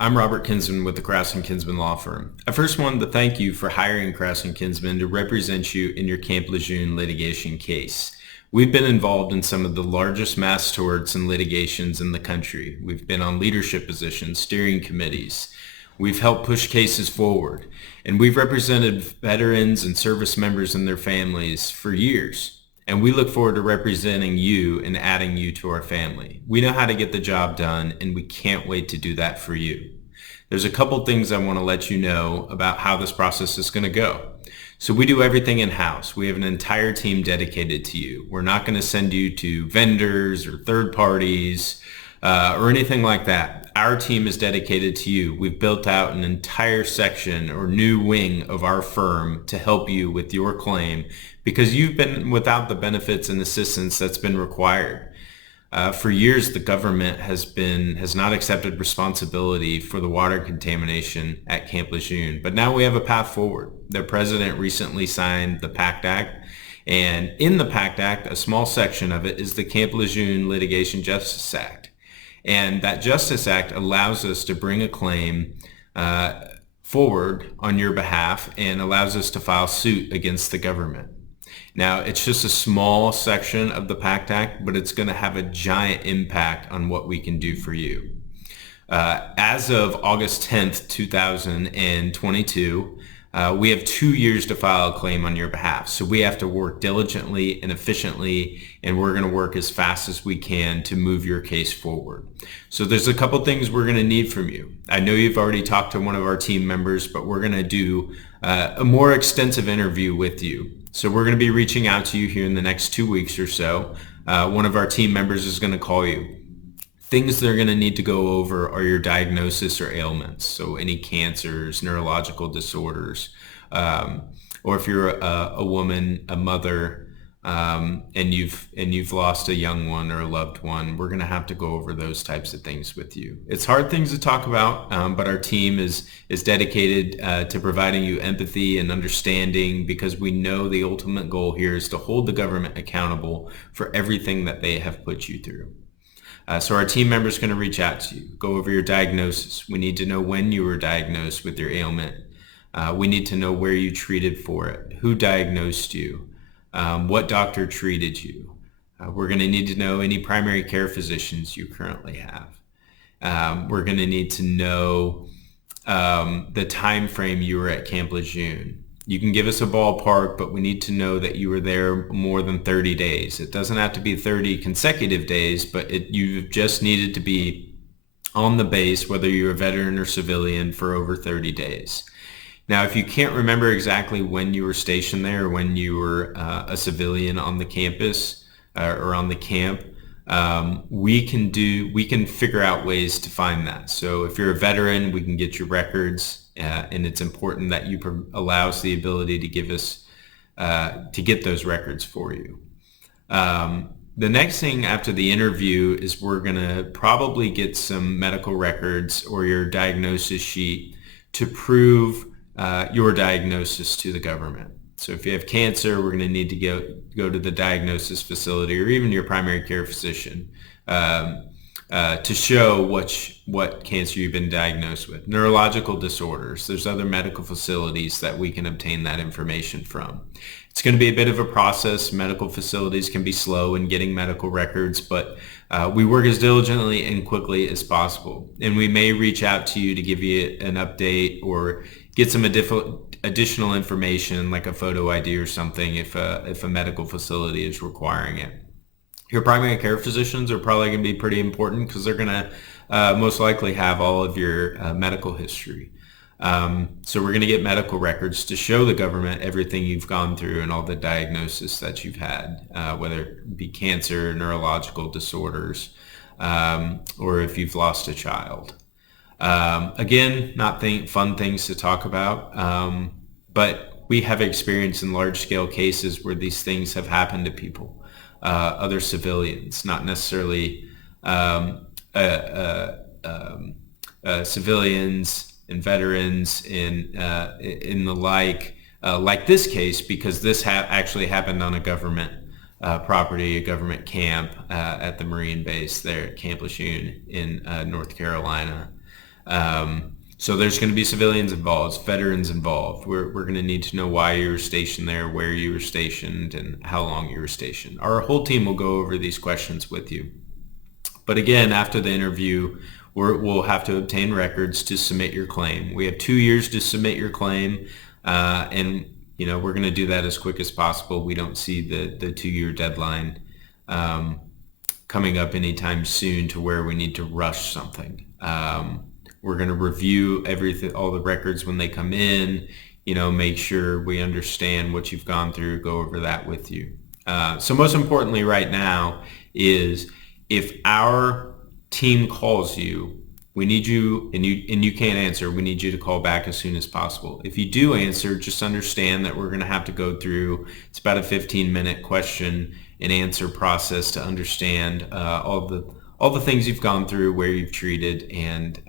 I'm Robert Kinsman with the Krause Kinsman Law Firm. I first wanted to thank you for hiring Krause Kinsman to represent you in your Camp Lejeune litigation case. We've been involved in some of the largest mass torts and litigations in the country. We've been on leadership positions, steering committees. We've helped push cases forward, and we've represented veterans and service members and their families for years. And we look forward to representing you and adding you to our family. We know how to get the job done, and we can't wait to do that for you. There's a couple things I want to let you know about how this process is going to go. So we do everything in-house. We have an entire team dedicated to you. We're not going to send you to vendors or third parties or anything like that. Our team is dedicated to you. We've built out an entire section or new wing of our firm to help you with your claim because you've been without the benefits and assistance that's been required. For years, the government has not accepted responsibility for the water contamination at Camp Lejeune, but now we have a path forward. The president recently signed the PACT Act, and in the PACT Act, a small section of it is the Camp Lejeune Litigation Justice Act. And that Justice Act allows us to bring a claim forward on your behalf and allows us to file suit against the government. Now, it's just a small section of the PACT Act, but it's going to have a giant impact on what we can do for you. As of August 10th, 2022, we have 2 years to file a claim on your behalf. So we have to work diligently and efficiently, and we're going to work as fast as we can to move your case forward. So there's a couple things we're going to need from you. I know you've already talked to one of our team members, but we're going to do a more extensive interview with you. So we're going to be reaching out to you here in the next 2 weeks or so. One of our team members is going to call you. Things they're going to need to go over are your diagnosis or ailments. So any cancers, neurological disorders, or if you're a woman, a mother, and you've lost a young one or a loved one, we're going to have to go over those types of things with you. It's hard things to talk about, but our team is dedicated to providing you empathy and understanding because we know the ultimate goal here is to hold the government accountable for everything that they have put you through. So our team member is going to reach out to you, go over your diagnosis. We need to know when you were diagnosed with your ailment. We need to know where you treated for it, who diagnosed you, what doctor treated you. We're going to need to know any primary care physicians you currently have. We're going to need to know the time frame you were at Camp Lejeune. You can give us a ballpark, but we need to know that you were there more than 30 days. It doesn't have to be 30 consecutive days, but you just needed to be on the base, whether you're a veteran or civilian, for over 30 days. Now, if you can't remember exactly when you were stationed there or when you were a civilian on the campus or on the camp, we can figure out ways to find that. So if you're a veteran, we can get your records. And it's important that you allow us the ability to give us to get those records for you. The next thing after the interview is we're going to probably get some medical records or your diagnosis sheet to prove your diagnosis to the government. So if you have cancer, we're going to need to go to the diagnosis facility or even your primary care physician to show what cancer you've been diagnosed with. Neurological disorders, there's other medical facilities that we can obtain that information from. It's going to be a bit of a process. Medical facilities can be slow in getting medical records, but we work as diligently and quickly as possible. And we may reach out to you to give you an update or get some additional information like a photo ID or something if a medical facility is requiring it. Your primary care physicians are probably going to be pretty important because they're going to most likely have all of your medical history. So we're going to get medical records to show the government everything you've gone through and all the diagnosis that you've had, whether it be cancer, neurological disorders, or if you've lost a child. Again, not fun things to talk about, but we have experience in large-scale cases where these things have happened to people. Other civilians, not necessarily civilians and veterans in the like this case, because this actually happened on a government property, a government camp at the Marine base there at Camp Lejeune in North Carolina. So there's going to be civilians involved, veterans involved. We're going to need to know why you were stationed there, where you were stationed, and how long you were stationed. Our whole team will go over these questions with you. But again, after the interview, we'll have to obtain records to submit your claim. We have 2 years to submit your claim, and we're going to do that as quick as possible. We don't see the 2-year deadline coming up anytime soon to where we need to rush something. We're going to review everything, all the records when they come in, make sure we understand what you've gone through, go over that with you. So most importantly right now is if our team calls you, we need you, and you can't answer, we need you to call back as soon as possible. If you do answer, just understand that we're going to have to go through, it's about a 15-minute question and answer process to understand all the things you've gone through, where you've treated, and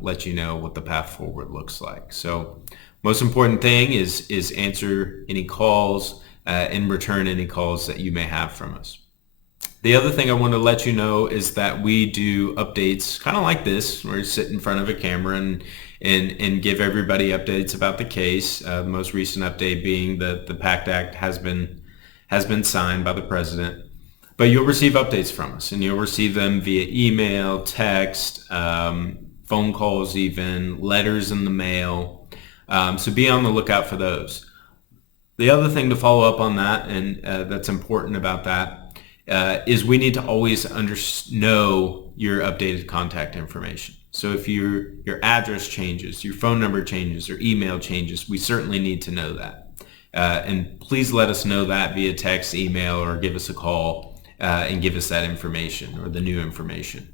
let you know what the path forward looks like. So most important thing is answer any calls and return any calls that you may have from us. The other thing I want to let you know is that we do updates kind of like this, where you sit in front of a camera and give everybody updates about the case. The most recent update being that the PACT Act has been signed by the president. But you'll receive updates from us, and you'll receive them via email, text, phone calls even, letters in the mail. So be on the lookout for those. The other thing to follow up on that, and that's important about that, is we need to always know your updated contact information. So if your address changes, your phone number changes, or email changes, we certainly need to know that. And please let us know that via text, email, or give us a call and give us that information or the new information.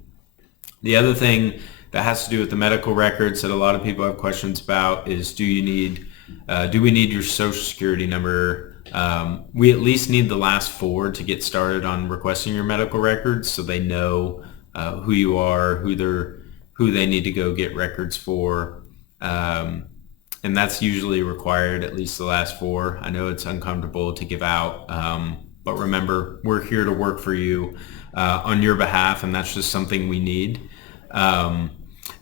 The other thing that has to do with the medical records that a lot of people have questions about is do we need your social security number? We at least need the last 4 to get started on requesting your medical records, so they know who you are, who they need to go get records for, and that's usually required, at least the last 4. I know it's uncomfortable to give out, but remember, we're here to work for you on your behalf, and that's just something we need.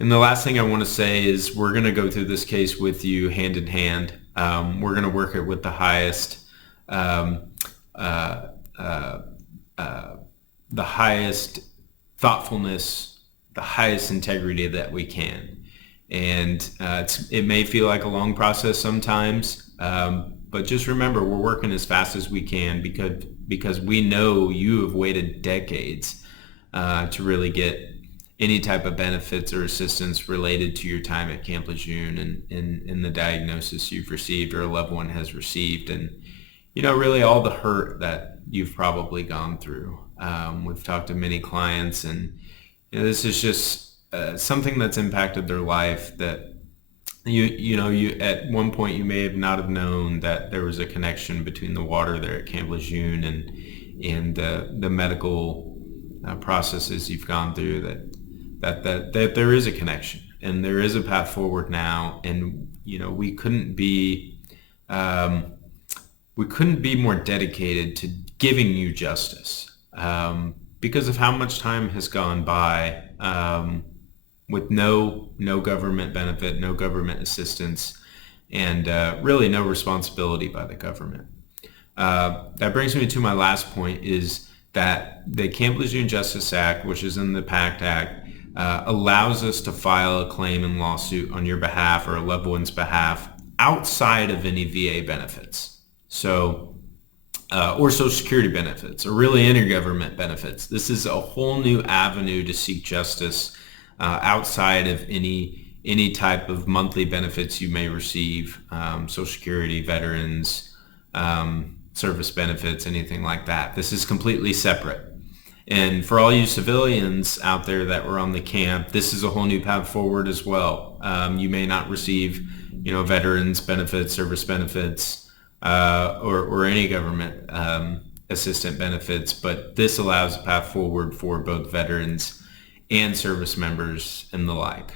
And the last thing I want to say is we're going to go through this case with you hand in hand. We're going to work it with the highest thoughtfulness, the highest integrity that we can. And it may feel like a long process sometimes, but just remember, we're working as fast as we can because we know you have waited decades to really get any type of benefits or assistance related to your time at Camp Lejeune and in the diagnosis you've received or a loved one has received, and really all the hurt that you've probably gone through. We've talked to many clients, and this is just something that's impacted their life that you at one point you may have not have known that there was a connection between the water there at Camp Lejeune and the medical processes you've gone through, that there is a connection and there is a path forward now, and we couldn't be more dedicated to giving you justice because of how much time has gone by with no government benefit, no government assistance, and really no responsibility by the government. That brings me to my last point, is that the Camp Lejeune Justice Act, which is in the PACT Act, allows us to file a claim and lawsuit on your behalf or a loved one's behalf outside of any VA benefits. So, or Social Security benefits, or really any government benefits. This is a whole new avenue to seek justice outside of any type of monthly benefits you may receive, Social Security, veterans, service benefits, anything like that. This is completely separate. And for all you civilians out there that were on the camp, this is a whole new path forward as well. You may not receive, veterans benefits, service benefits, or any government assistant benefits, but this allows a path forward for both veterans and service members and the like.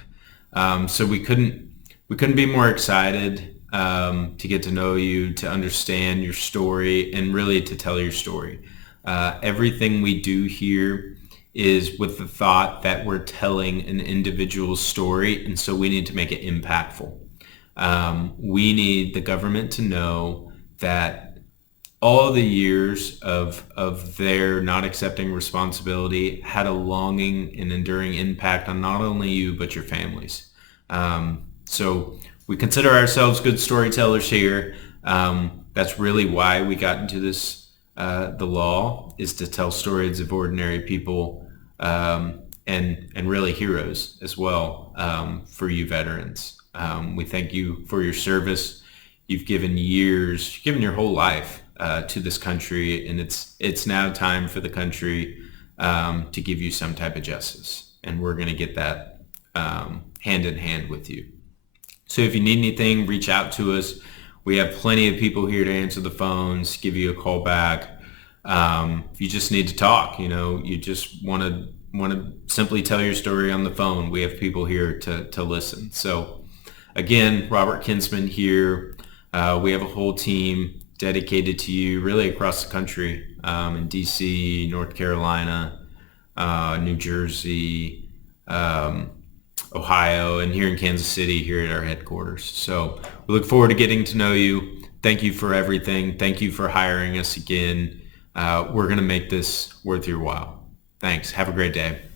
So we couldn't be more excited to get to know you, to understand your story, and really to tell your story. Everything we do here is with the thought that we're telling an individual's story, and so we need to make it impactful. We need the government to know that all the years of their not accepting responsibility had a longing and enduring impact on not only you, but your families. So we consider ourselves good storytellers here. That's really why we got into this, the law, is to tell stories of ordinary people, and really heroes as well, for you veterans. We thank you for your service. You've given years, you've given your whole life to this country, and it's now time for the country to give you some type of justice, and we're going to get that hand in hand with you. So if you need anything, reach out to us. We have plenty of people here to answer the phones, give you a call back. If you just need to talk, you just want to simply tell your story on the phone, we have people here to listen. So again, Robert Kinsman here. We have a whole team dedicated to you really across the country, in DC, North Carolina, New Jersey, Ohio, and here in Kansas City here at our headquarters. So we look forward to getting to know you. Thank you for everything. Thank you for hiring us again. We're going to make this worth your while. Thanks. Have a great day.